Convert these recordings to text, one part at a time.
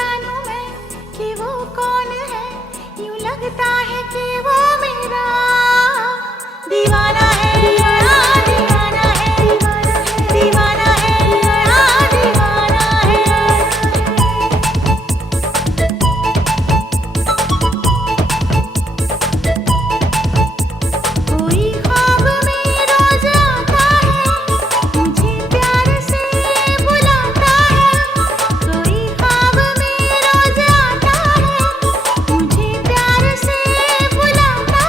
जानूं मैं कि वो कौन है, यूं लगता है कि वो मेरा दीवाना है, दीवाना है, दीवाना है, दीवाना है। कोई ख्वाब में रोज आता है, मुझे प्यार से बुलाता है। कोई ख्वाब में रोज आता है, मुझे प्यार से बुलाता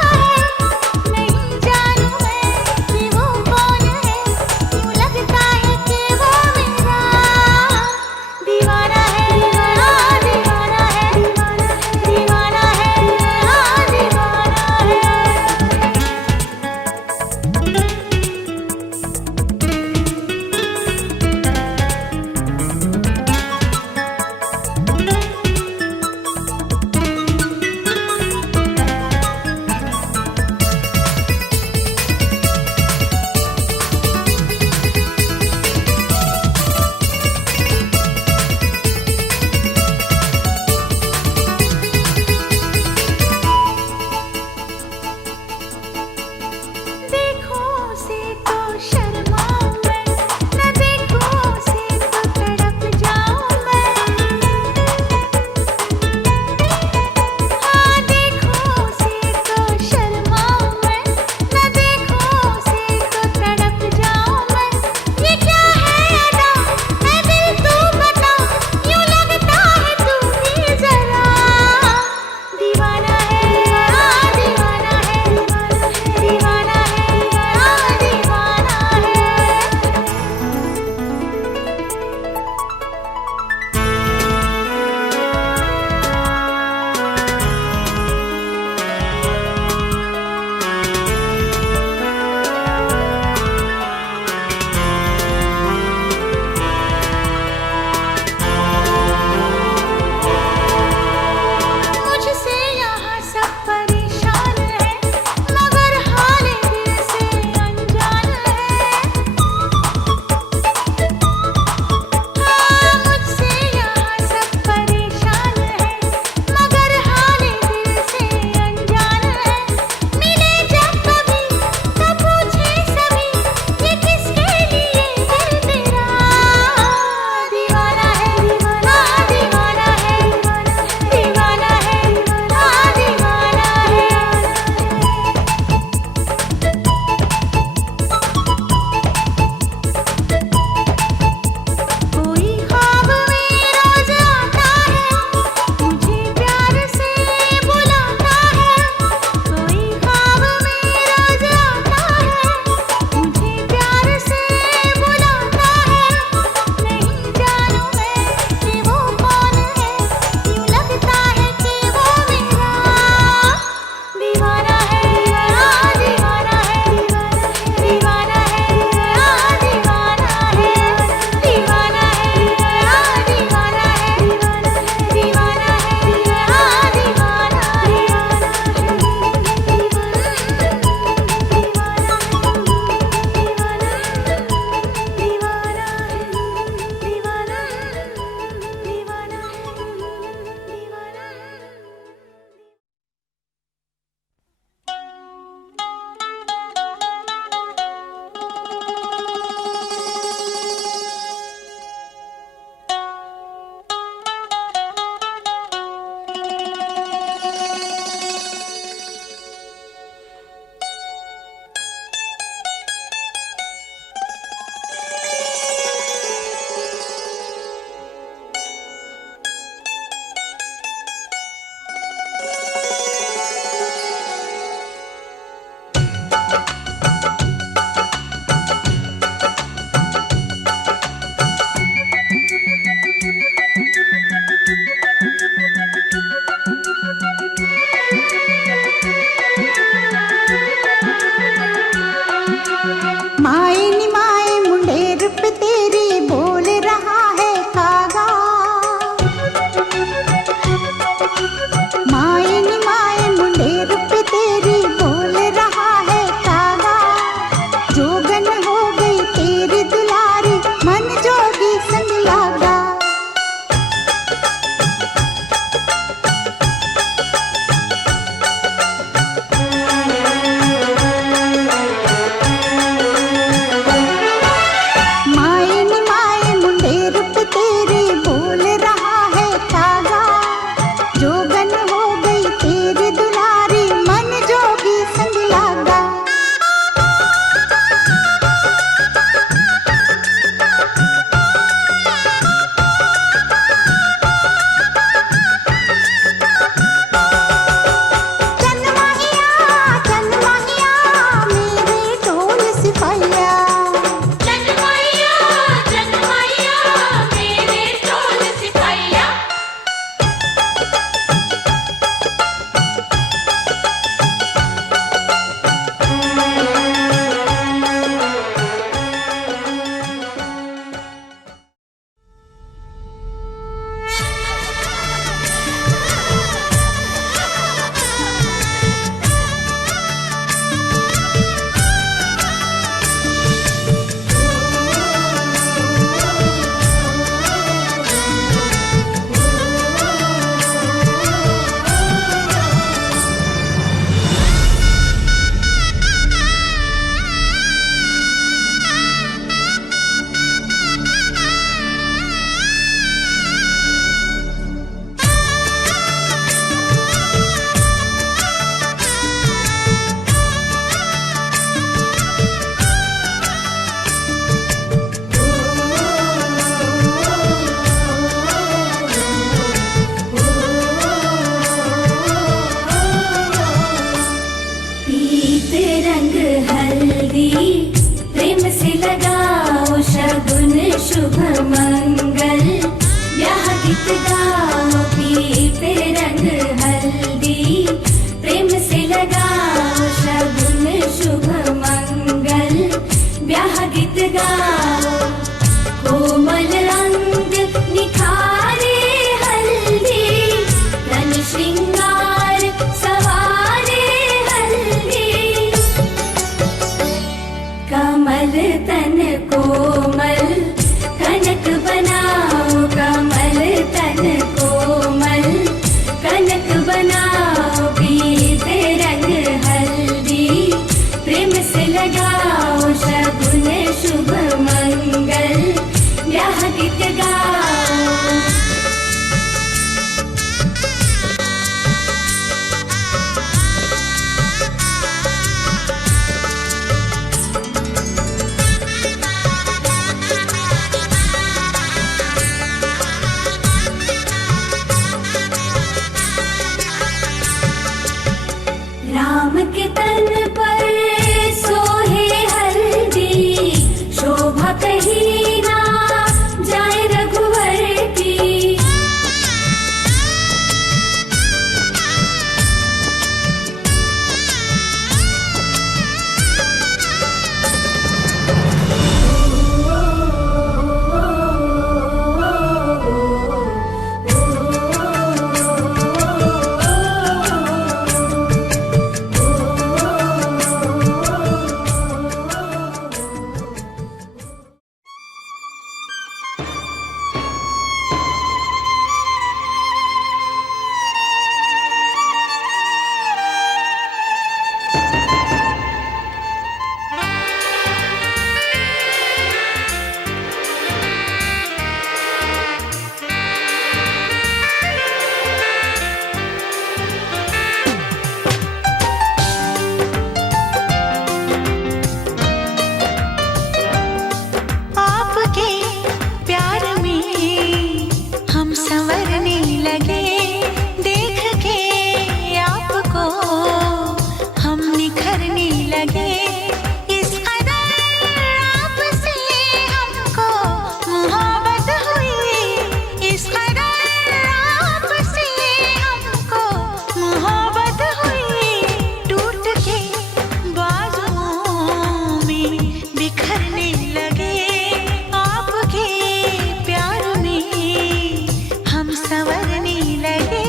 संवरने लगे।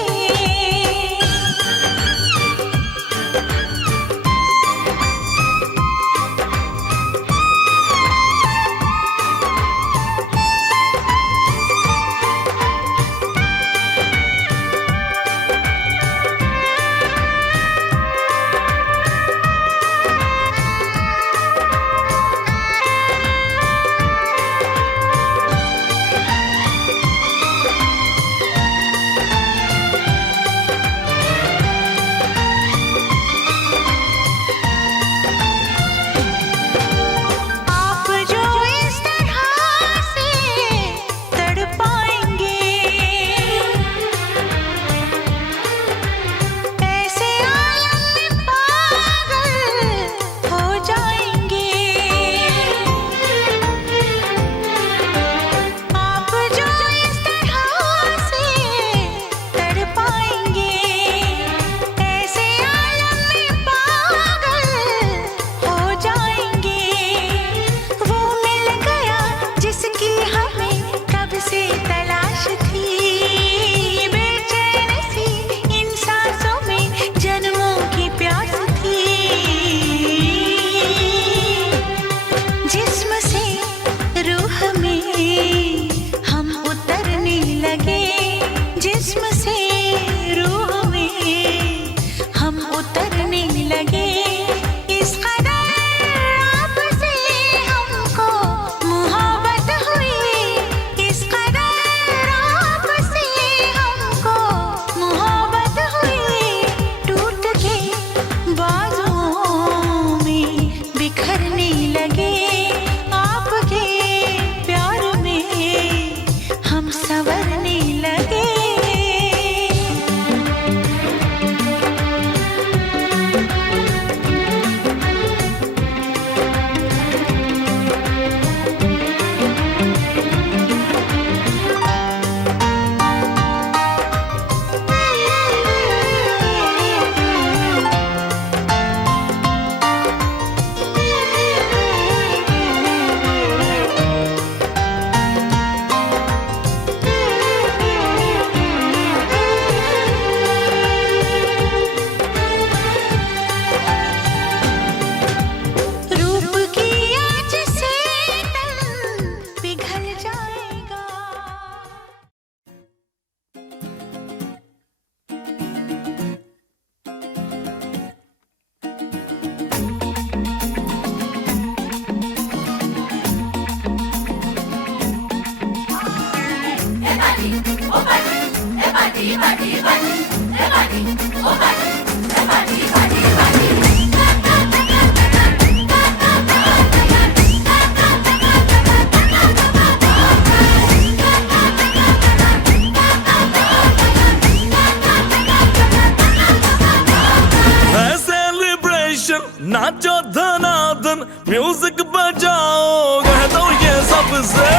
नाचो धनाधन म्यूजिक बजाओ कह दो ये सबसे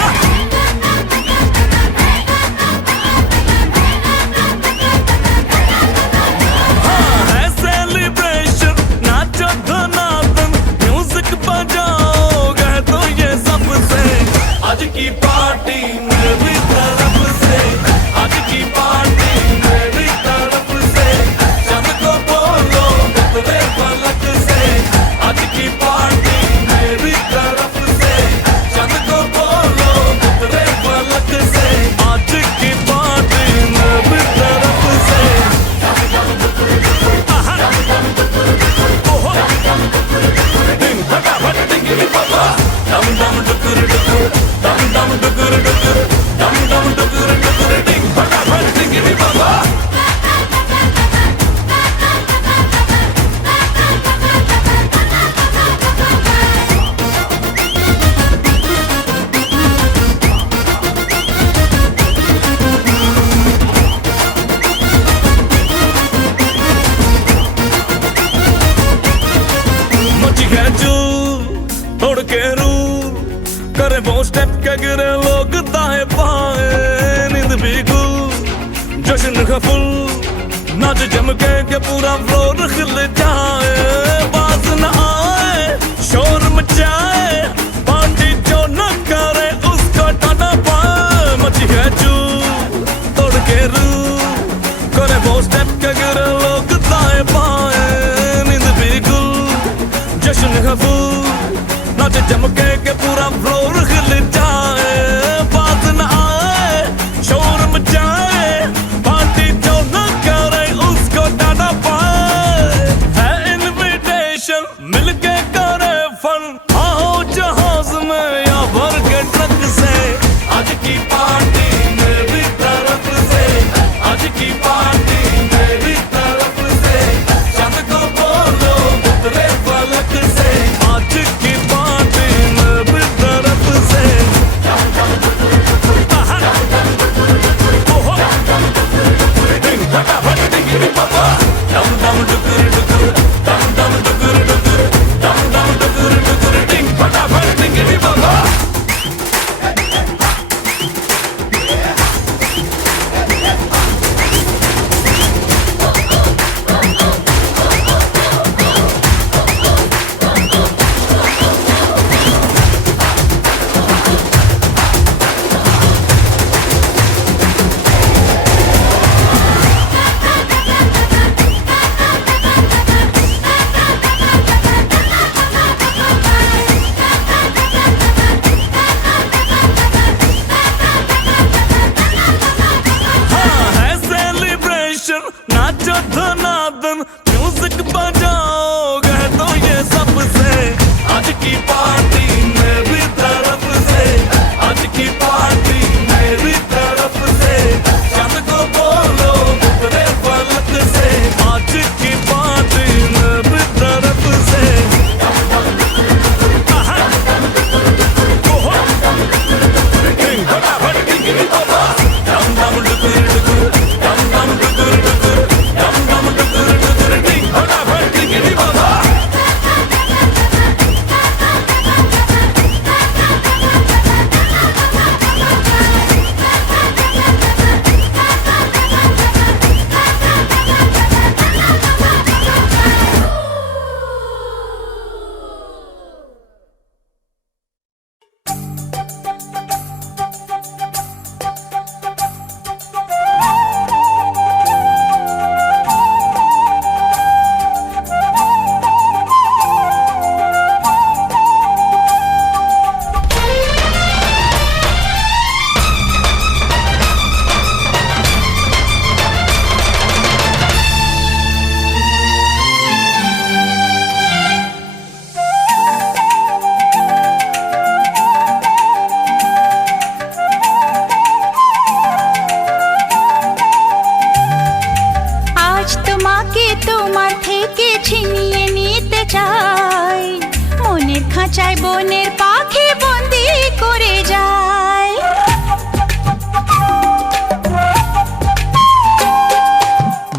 हाँ है सेलिब्रेशन नाचो धनाधन म्यूजिक बजाओ कह दो ये सबसे आज की पार्टी मेरी तरफ से आज की पार्टी मेरी तरफ से चंद को बोलो उतरे फलक से आज की पार्टी मेरी तरफ से चंद को बोलो उतरे फलक से आज की पार्टी मेरी तरफ से ओहो दिन फटाफट टिंगली पापा दम दम डुकुर डुकुर दम दम डुकुर डुकुर दम दम डुकुर डुकुर दिन फटाफट टिंगली पापा तोड़ के रूल करे वो स्टेप के गिरे लोग दाएं बाएं नींद भी गुल जश्न का फुल नाच जम के पूरा फ्लोर खिल जाए बाज न आए शोर मचाए पार्टी जो न करे उसको टाटा पाए मची है चू तोड़ के रूल सेलिब्रेशन, नाचो धनादन, म्यूजिक बजाओ, कह दो ये सबसे, आज की पार्टी मेरी तरफ से, आज की पार्टी मेरी तरफ से, चांद को बोलो उतरे फलक से, आज की पार्टी मेरी तरफ से। आहा, ओहो, किंग फटाफट किंग बाबा, डम डम डुकुर डुकुर, डम डम डुकुर डुकुर, डम डम डुकुर डुकुर, किंग फटाफट किंग बाबा। আজ তোমাকে তোমার থেকে ছিনিয়ে নিতে চাই, মনের খাঁচায় বনের পাখি বন্দি করে যায়।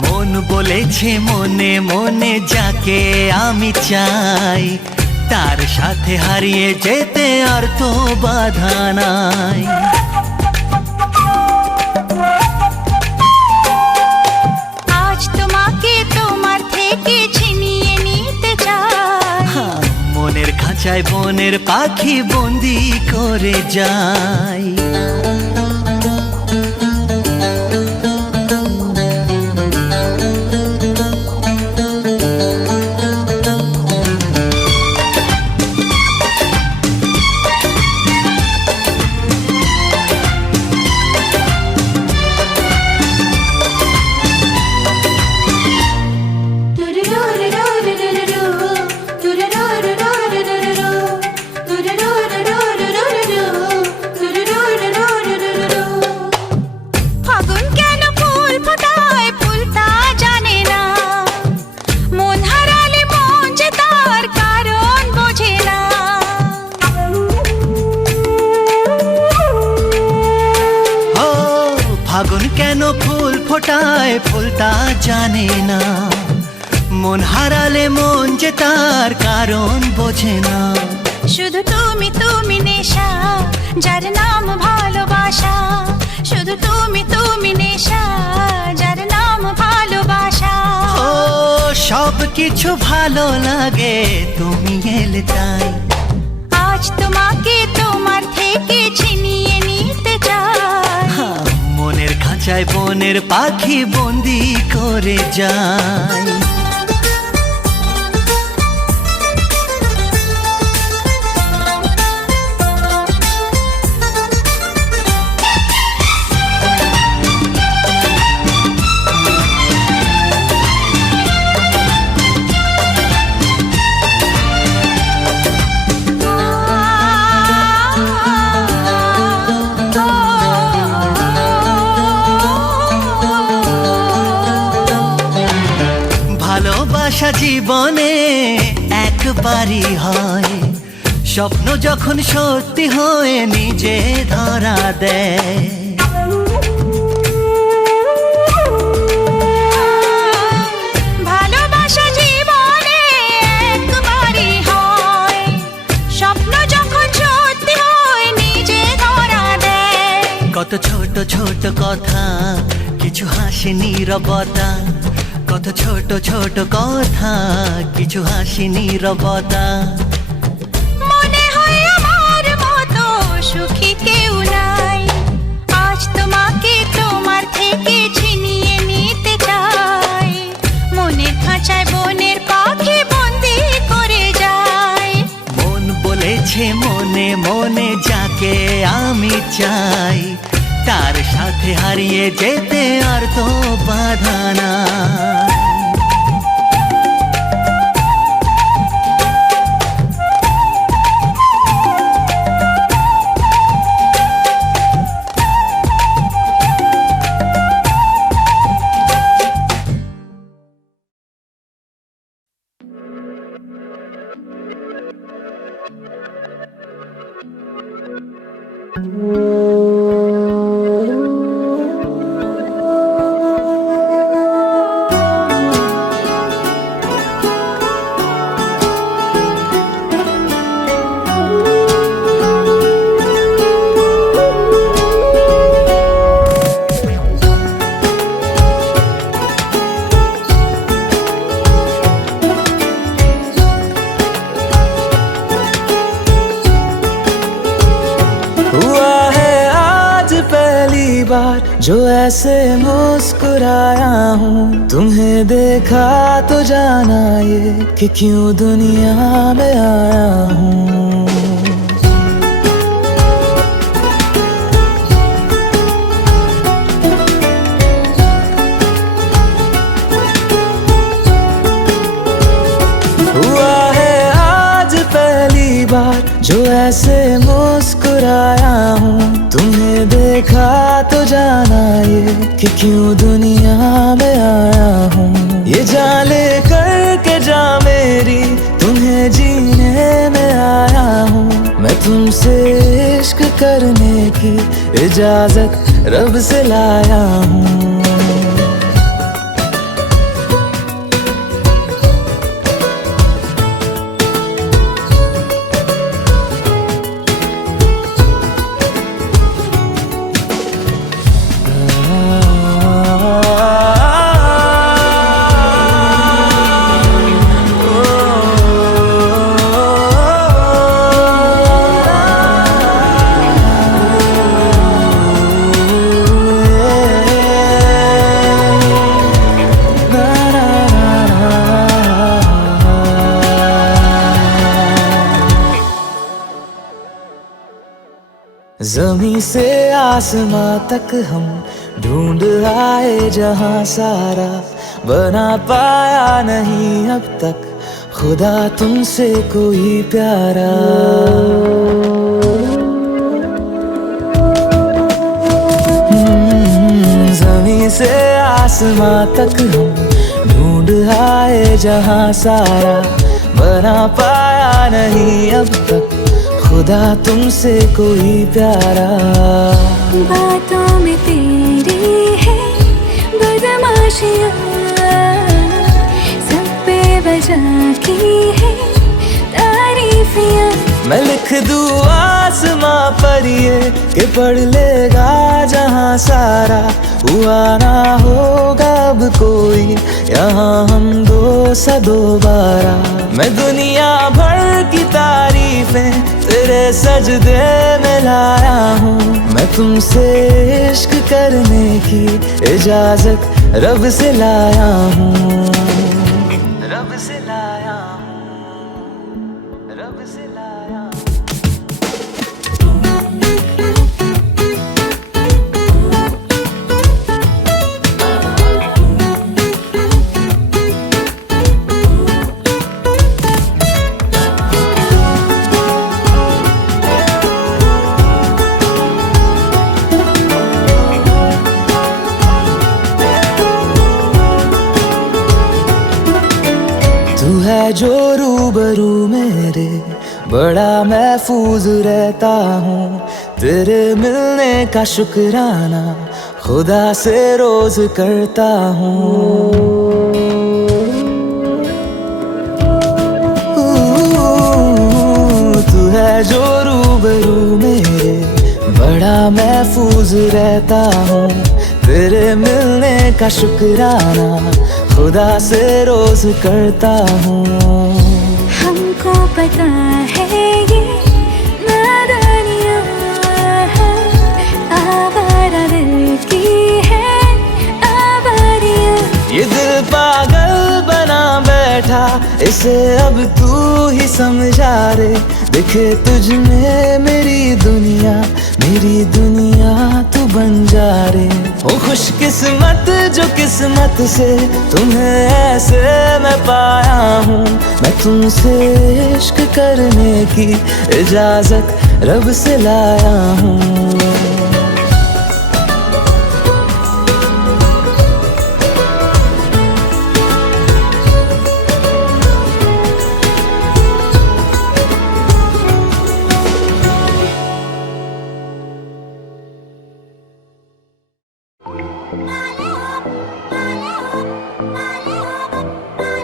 মন বলেছে মনে মনে যাকে আমি চাই, তার সাথে হারিয়ে যেতে আর তো বাধা নাই। আজ তোমাকে তোমার থেকে ছিনিয়ে নিতে চাই, হ্যাঁ, মনের খাঁচায় বনের পাখি বন্দি করে যায়। ফাগুন কেন ফুল ফোটায় ফুল তা জানে না, মন হারালে মন যে তার কারণ বোঝে না। ও ফাগুন কেন ফুল ফোটায় ফুল তা জানে না, মন হারালে মন যে তার কারণ বোঝে না। শুধু তুমি তুমি নেশা, যার নাম ভালোবাসা, শুধু তুমি তুমি নেশা, যার নাম ভালোবাসা। ও সব কিছু ভালো লাগে তুমি এলে তাই, আজ তোমাকে তোমার থেকে ছিনিয়ে নিতে চাই, হ্যাঁ, মনের খাঁচায় বনের পাখি বন্দি করে যায়। ভালোবাসা জীবনে একবারই হয়, স্বপ্ন যখন সত্যি হয়ে নিজে ধরা দেয়। ভালোবাসা জীবনে একবারই হয়, স্বপ্ন যখন সত্যি হয় নিজে ধরা দেয়। কত ছোট ছোট কথা, কিছু হাসি নীরবতা, কত ছোট ছোট কথা, কিছু হাসি নীরবতা। মনে হয় আমার মতো সুখী কেউ নাই, আজ তোমাকে তোমার থেকে ছিনিয়ে নিতে চাই, মনের খাঁচায় বনের পাখি বন্দি করে যায়। মন বলেছে মনে মনে যাকে আমি চাই, তার সাথে হারিয়ে যেতে আর তো বাধা না। ऐसे मुस्कुराया हूँ, तुम्हें देखा तो जाना ये कि क्यों दुनिया में आया हूँ। हुआ है आज पहली बार जो ऐसे मुस्कुराया हूँ, तुम्हें देखा तो जाना ये कि क्यों दुनिया में आया हूँ। ये जान ले करके जा मेरी, तुम्हें जीने में आया हूँ। मैं तुमसे इश्क करने की इजाजत रब से लाया हूँ। ज़मीं से आसमां तक हम ढूंढ आए जहां सारा, बना पाया नहीं अब तक खुदा तुमसे कोई प्यारा। ज़मीं से आसमां तक हम ढूंढ आए जहां सारा, बना पाया नहीं अब तक खुदा तुमसे कोई प्यारा। बातों में तेरी है बदमाशियाँ, सब पे बजा की है तारीफियाँ। मैं लिख दूँ आसमां पर ये कि पढ़ लेगा जहां सारा, हुआ ना होगा अब कोई यहाँ हम दो सा दोबारा। मैं दुनिया भर की तारीफें तेरे सजदे में लाया हूँ। मैं तुमसे इश्क करने की इजाजत रब से लाया हूँ। रब से लाया हूँ, रब से लाया हूँ। तू है जो रूबरू मेरे, बड़ा महफूज रहता हूँ। तेरे मिलने का शुक्राना खुदा से रोज करता हूँ। तू है जो रूबरू मेरे, बड़ा महफूज रहता हूँ। तेरे मिलने का शुक्राना खुदा से रोज करता हूँ। हमको पता है ये नादानियाँ हैं, आवारा दिल की है आवारियाँ। ये दिल पागल बना बैठा, इसे अब तू ही समझा रे। दिखे तुझ में मेरी दुनिया तू बन जा रे। ओ खुशकिस्मत जो किस्मत से तुम्हें ऐसे मैं पाया हूँ। मैं तुमसे इश्क करने की इजाजत रब से लाया हूँ।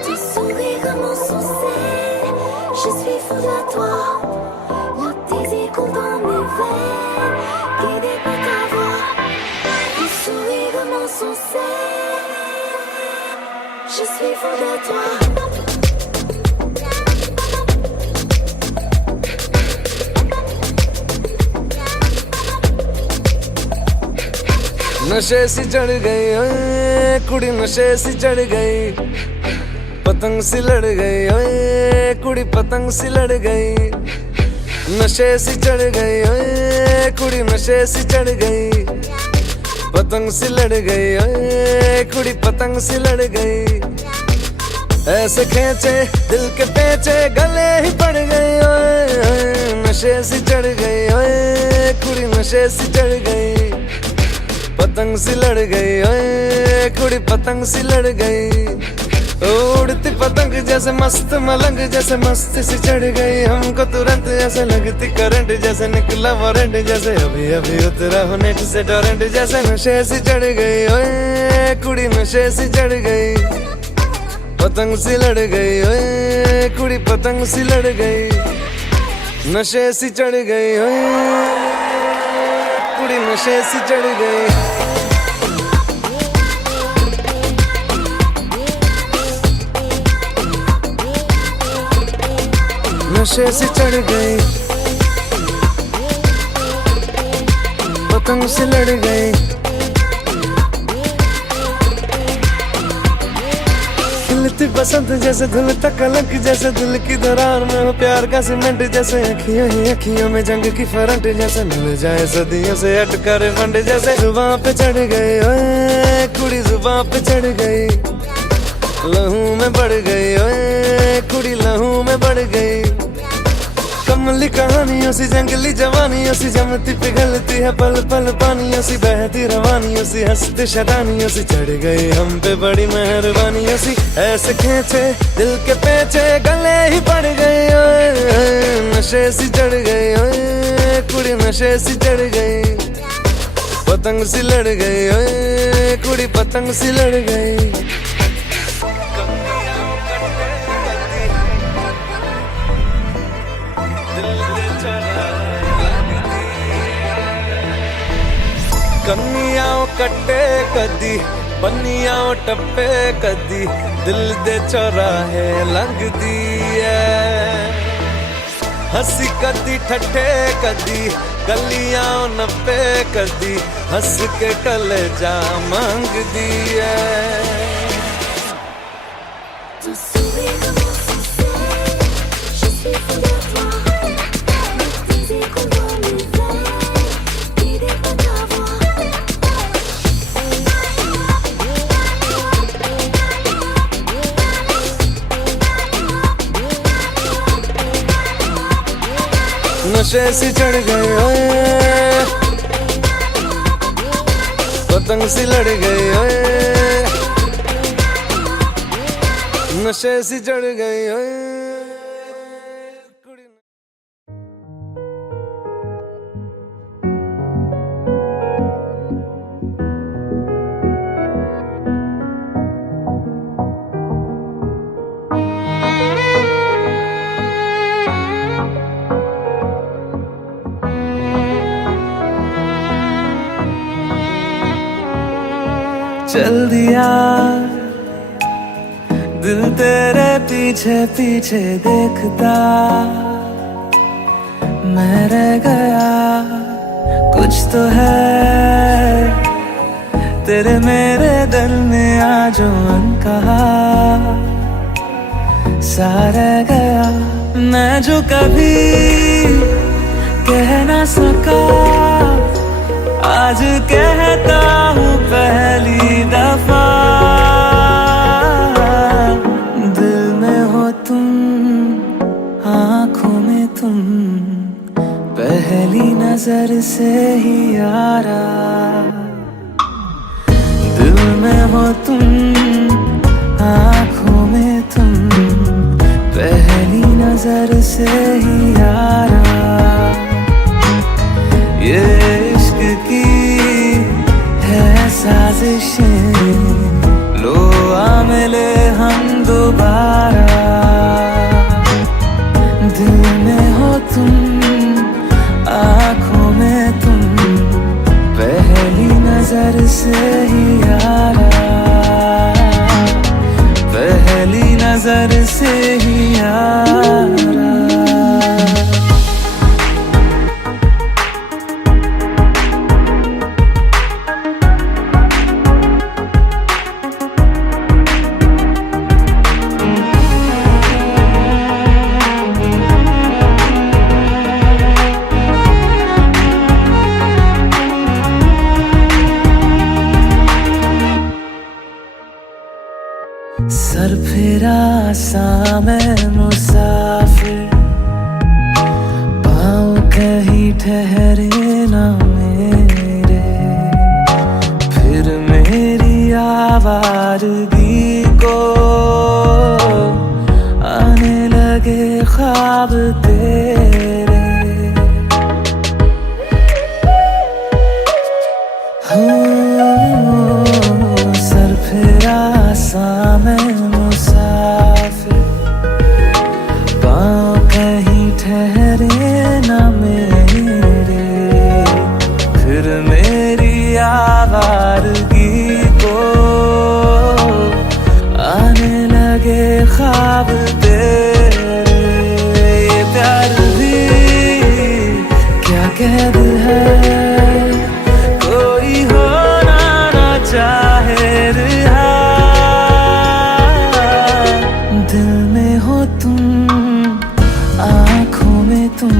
Tu souris comme un succès, je suis folle à toi. Le désir coule dans mes veines, guidé par ta voix. Tu souris comme un succès, je suis folle à toi. नशे सी चढ़ गई ओए कुड़ी, नशे सी चढ़ गई, पतंग सी लड़ गई ओए कुड़ी, पतंग सी लड़ गई। नशे सी चढ़ गई ओए कुड़ी, नशे सी चढ़ गई, पतंग सी लड़ गई ओए कुड़ी, पतंग सी लड़ गई। ऐसे खेचे दिल के पेचे गले ही पड़ गई ओए, नशे सी चढ़ गई ओए कुड़ी, नशे सी चढ़ गई, पतंग सी लड़ गई ओए कुड़ी, पतंग सी लड़ गई। उड़ती पतंग जैसे मस्त मलंग, जैसे मस्ती सी चढ़ गई हमको तुरंत, जैसे लगती करंट, जैसे निकला वारंट, जैसे अभी अभी उतरा हो नेट से टोरेंट, जैसे नशे सी चढ़ गई ओए कुड़ी, नशे सी चढ़ गई, पतंग सी लड़ गई ओए कुड़ी, पतंग सी लड़ गई। नशे सी चढ़ गई ओए कुड़ी, नशे सी चढ़ गई। नशे सी चढ़ गई, पतंग से लड़ गई। खिलती बसंत जैसे धुलता कलंक, जैसे दिल की दरार में हो प्यार का सीमेंट, जैसे अखियों ही अखियों में जंग की फरंट, जैसे मिल जाए सदियों से अटका रे फंड, जैसे जुबां पे चढ़ गई ओए कुड़ी, जुबां पे चढ़ गई, लहू में बढ़ गई ओए कुड़ी, लहू में बढ़ गई। कमली कहानियों सी जंगली जवानियों सी, जमती पिघलती है पल पल पानियों सी, बहती रवानियों सी, हंसती शरानियों सी, चढ़ गई हम पे बड़ी मेहरबानियों सी। ऐसे खेचे दिल के पेचे गले ही पड़ गई ओए, नशे सी चढ़ गई ओए कुड़ी, नशे सी चढ़ गई, पतंग सी लड़ गई ओए कुड़ी, पतंग सी लड़ गई। कन्नियाओ कट्टे कदी, बन्नियाओ टप्पे कदी, दिल दे चौराहे लंघदी है। हंसी कदी ठट्ठे कदी, गलियां नप्पे कदी, हंस के कलेजा मंगदी है। Ton sourire m'enfonçait, je suis fou de toi. Mes petits échos dans mes veines, guidés par ta voix. नशे सी चढ़ गई ओए, पतंग सी लड़ गई ओए, नशे सी चढ़ गई ओए। चल दिया दिल तेरे पीछे पीछे देखता, मैं रह गया कुछ तो है तेरे मेरे दिल में आज अनकहा सा रह गया। मैं जो कभी कह ना सका आज कहता हूँ पहली दफा, दिल में हो तुम आँखों में तुम, पहली नजर से ही यारा। दिल में हो तुम आँखों में तुम, पहली नजर से ही यारा। ये इश्क की है साजिशें, लो आ मिले हम दोबारा। दिल में हो तुम आँखों में तुम, पहली नजर से ही यारा, पहली नजर से ही यारा। सर फेरा सा मैं मुसाफिर, पाँव कहीं ठहरे ना मेरे, फिर मेरी आवारगी को आने लगे ख्वाब तेरे। सर फेरा सा मैं मुसाफिर, पाँव कहीं ठहरे ना मेरे, फिर मेरी आवारगी को आने लगे ख्वाब तेरे। ये प्यार भी क्या कैद है, कोई होना ना चाहे रिहा, दिल में हो तुम, आँखों में तुम,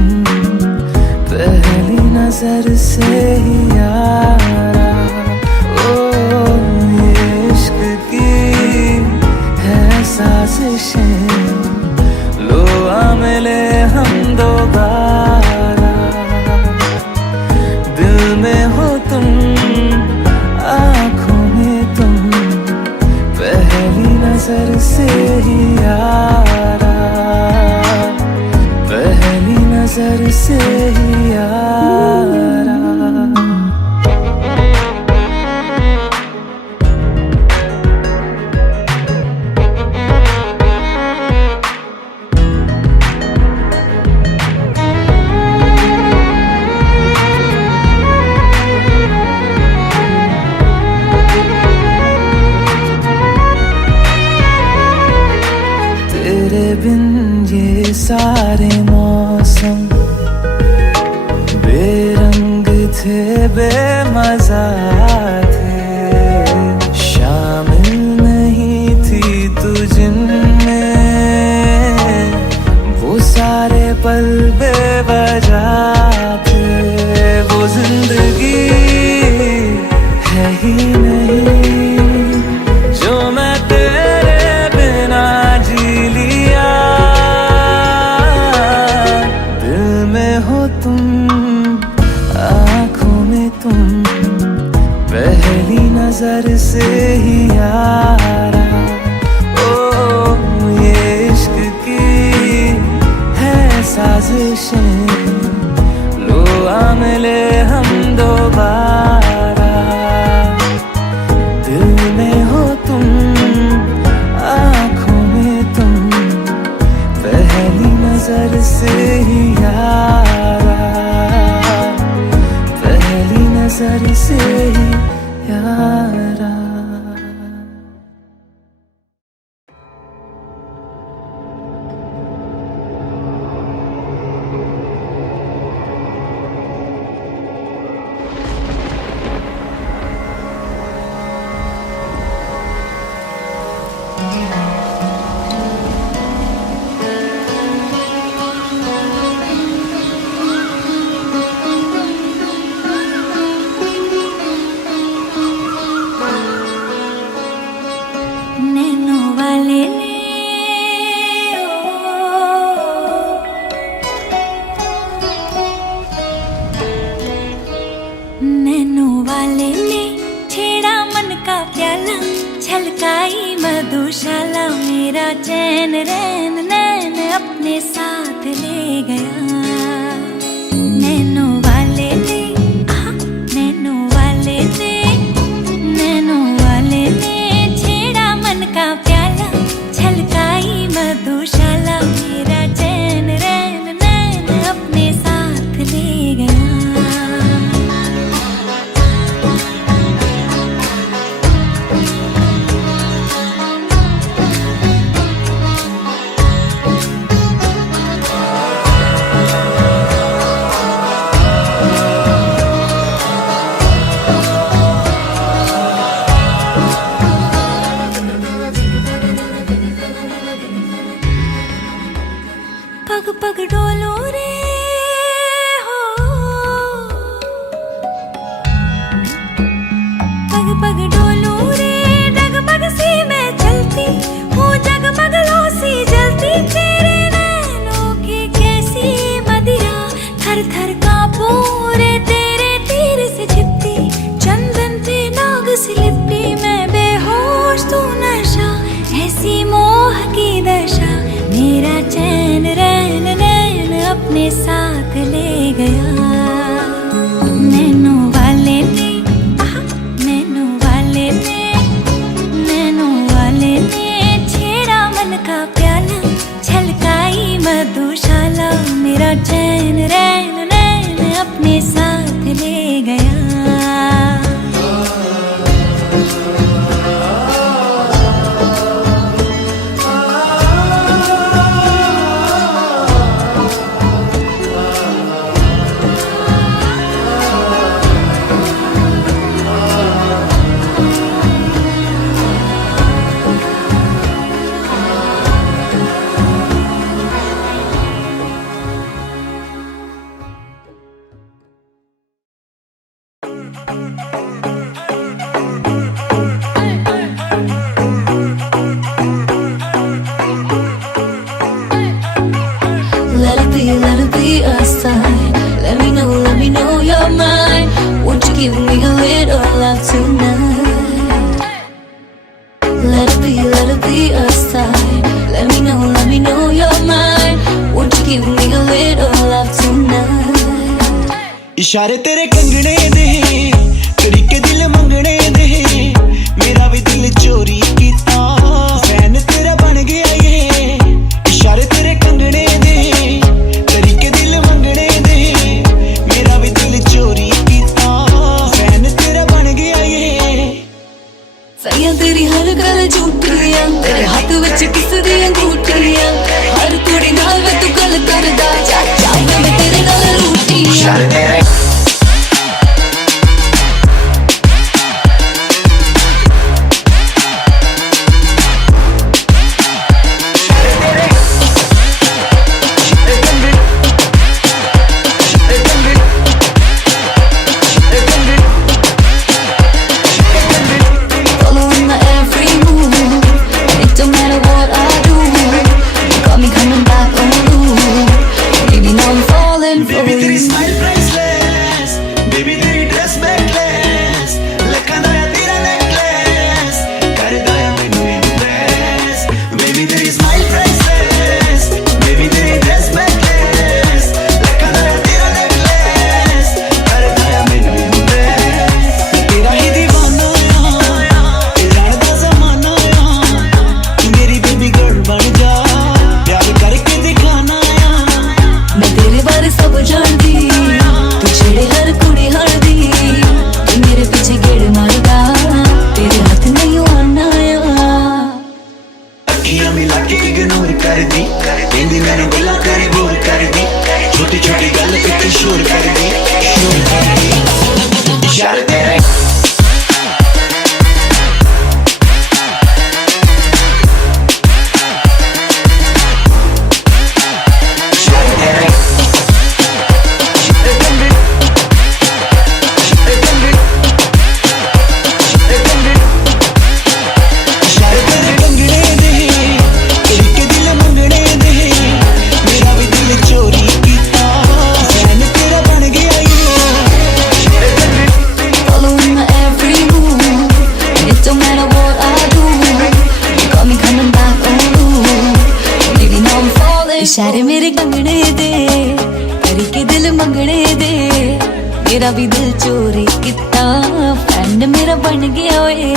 पहली नजर से ही यारा। ओ ये इश्क की है साजिशें, लो आ मिले हम दोबारा। दिल में हो तुम, आँखों में तुम, पहली नजर से ही यारा, पहली नजर से ही यारा। तेरे बिन ये सारे मौसम बेरंग थे, बेमजा थे, शामिल नहीं थी तू जिनमें, वो सारे पल बेवजह थे। वो जिंदगी है ही नहीं जो मैं तेरे बिना जी लिया। दिल में हो तुम, आँखों में तुम, पहली नजर से ही यारा। ओ ये इश्क की है साजिशें, लो आ मिले हम दोबारा। दिल में हो तुम, आँखों में तुम, पहली नजर से ही यारा, पहली नजर से ही यारा। छलकाई मधुशाला मेरा चैन रैन नैन अपने साथ ले गया। नैनो वाले ने नैनो वाले ने नैनो वाले ने छेड़ा मन का प्याला, छलकाई मधुशाला मेरा चैन रैन नैन अपने साथ ले गया। साथ ले गया। नैनो वाले ने नैनो वाले ने नैनो वाले ने छेड़ा मन का प्याला, छलकाई मधुशाला, मेरा चैन रैन नैन अपने साथ ले गया। Let it be a sign. Let me know you're mine. Won't you give me a little love tonight? Let it be a sign. Let me know you're mine. Won't you give me a little love tonight? इशारे तेरे कंगने दे, तरीके दिल मंगने दे, मेरा भी दिल चोरी कीता, फैन तेरा बन गया ये। इशारे तेरे कंगने दे, तरीके दिल मंगने दे, मेरा भी दिल चोरी कीता, फैन तेरा बन गया ये। सैया तेरी हर गल झूठियां, तेरे हाथ विच किस दी अंगूठियां, हर कुड़ी नाल वे तू गल करदा, चाचा मैं तेरे नाल रूठियां। इशारे मेरे कंगने दे, तरीके दिल मंगने दे, मेरा भी दिल चोरी किता, फ्रेंड मेरा बन गया ओए।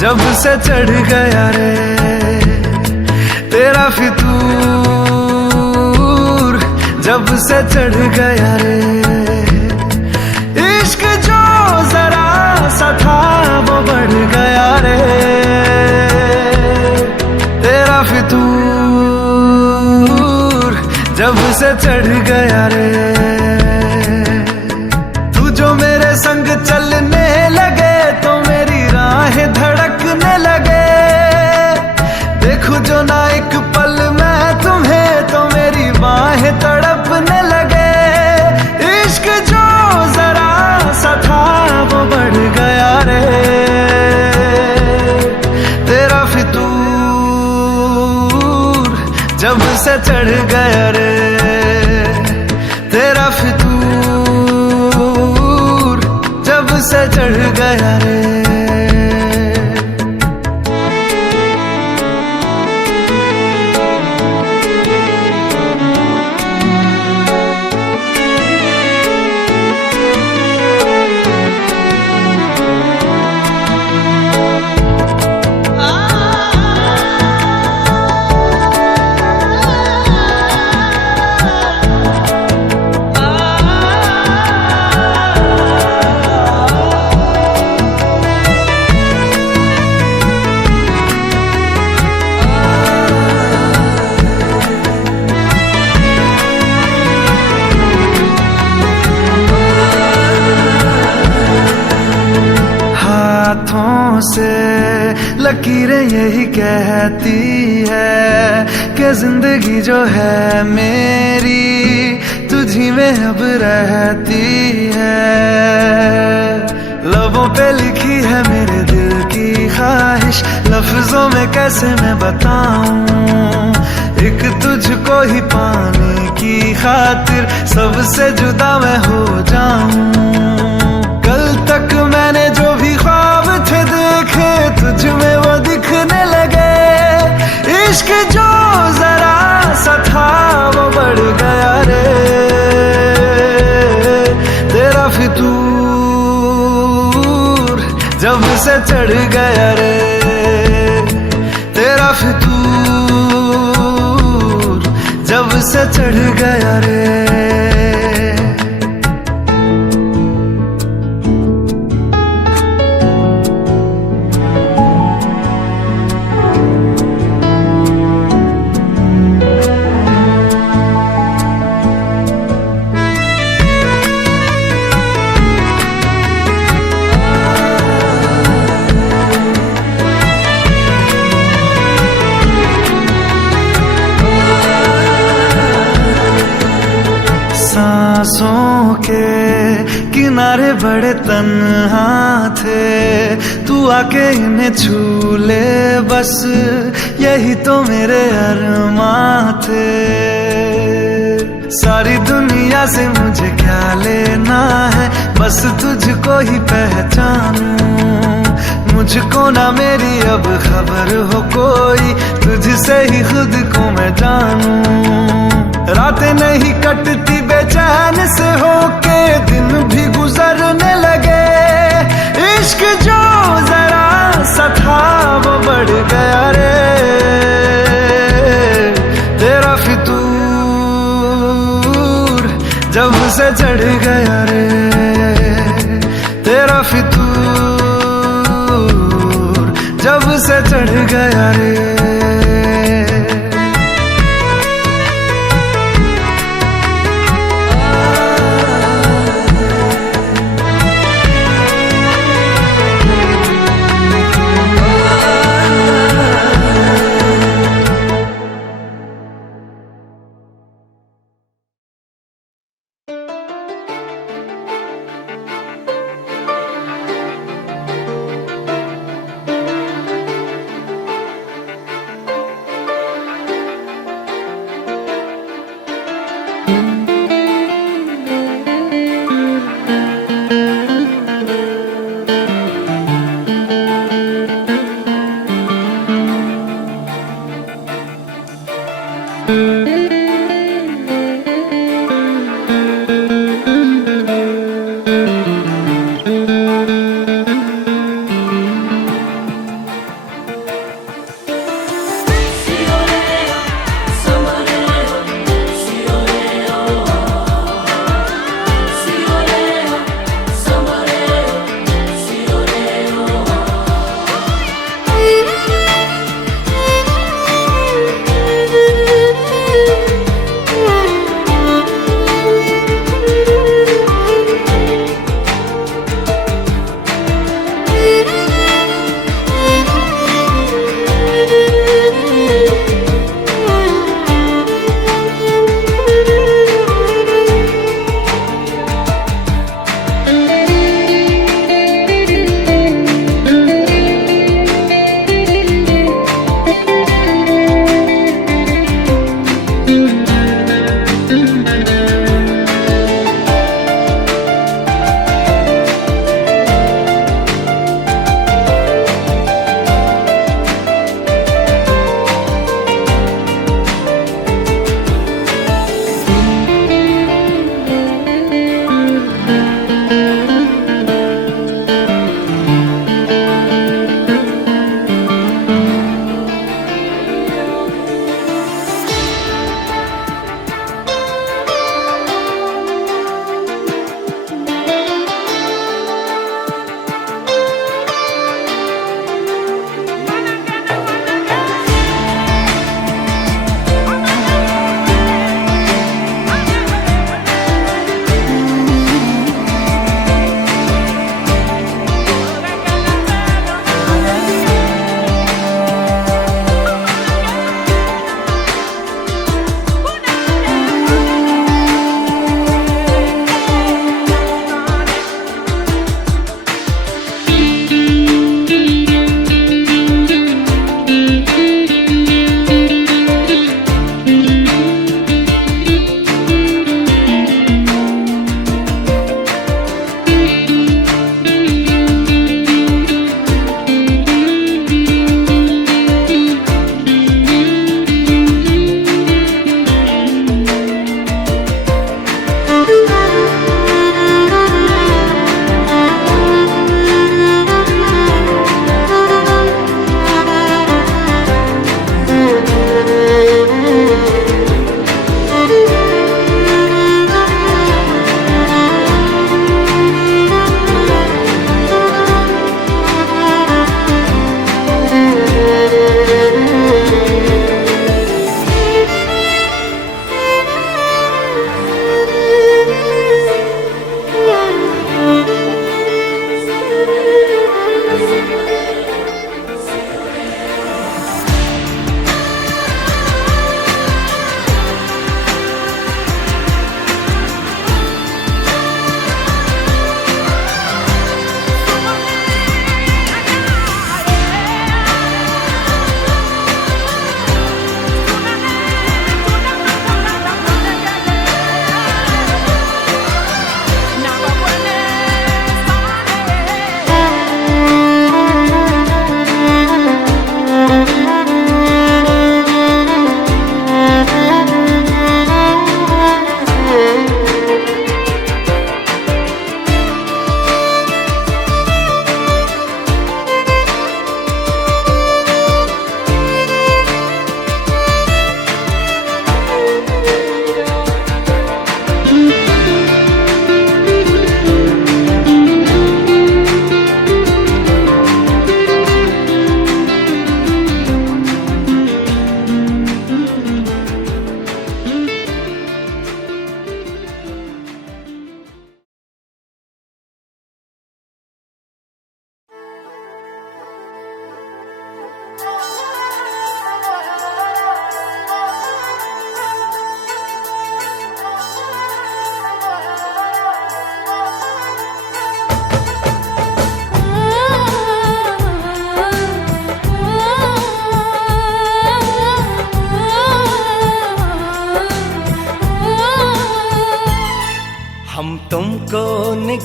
जब से चढ़ गया रे तेरा फितूर, जब से चढ़ गया रे इश्क जो जरा सा था वो बढ़ गया रे। से चढ़ गया रे। तू जो मेरे संग चलने लगे तो मेरी राहें धड़कने लगे। देखूं जो ना एक पल मैं तुम्हें तो मेरी बाहें तड़पने लगे। इश्क जो जरा सा था वो बढ़ गया रे। तेरा फितूर जब से चढ़ गया रे। तेरा फितूर जब से चढ़ गया रे। हाथों से लकीरें यही कहती है कि जिंदगी जो है मेरी तुझी में अब रहती है। लबों पे लिखी है मेरे दिल की ख्वाहिश, लफ्जों में कैसे मैं बताऊं। एक तुझको ही पाने की खातिर सबसे जुदा मैं हो जाऊं। कल तक मैंने जो भी ख्वाब थे देखे तुझ में वो दिखने लगे। इश्क जो जरा सा था वो बढ़ गया रे। तेरा फितूर जब से चढ़ गया रे। तेरा फितूर जब से चढ़ गया रे। सांसों के किनारे बड़े तन्हा थे, तू आके इन्हें छू ले बस यही तो मेरे अरमां थे। सारी दुनिया से मुझे क्या लेना है, बस तुझको ही पहचानूं। मुझको ना मेरी अब खबर हो कोई, तुझसे ही खुद को मैं जानूं। रातें नहीं कटती बेचैन से होके, दिन भी गुजरने लगे। इश्क जो जरा सा था वो बढ़ गया रे। तेरा फितूर जब से चढ़ गया रे। तेरा फितूर जब से चढ़ गया रे।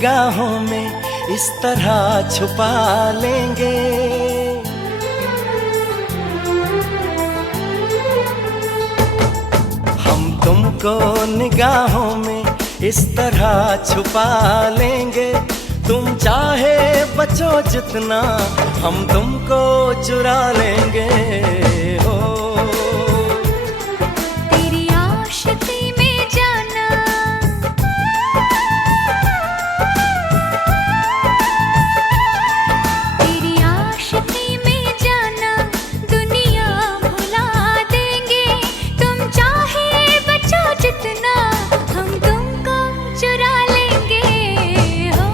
निगाहों में इस तरह छुपा लेंगे। हम तुमको निगाहों में इस तरह छुपा लेंगे। तुम चाहे बचो जितना हम तुमको चुरा लेंगे। हो तेरी आशिकी में जाना, तेरी आशिकी में जाना दुनिया भुला देंगे। तुम चाहे बचो जितना हम तुमको चुरा लेंगे। हो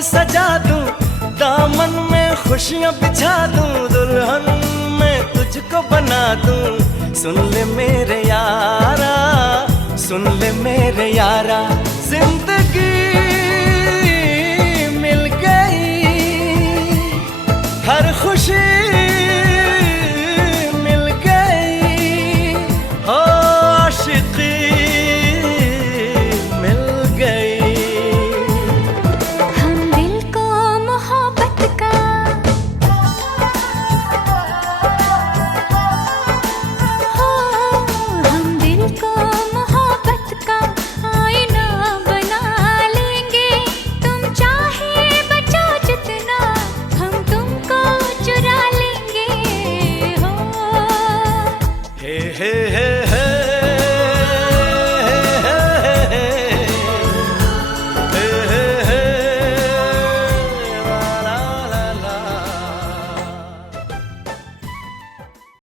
सजा दूं, दामन में खुशियां बिछा दूं, दुल्हन मैं तुझको बना दूं। सुन ले मेरे यारा, सुन ले मेरे यारा, जिंदगी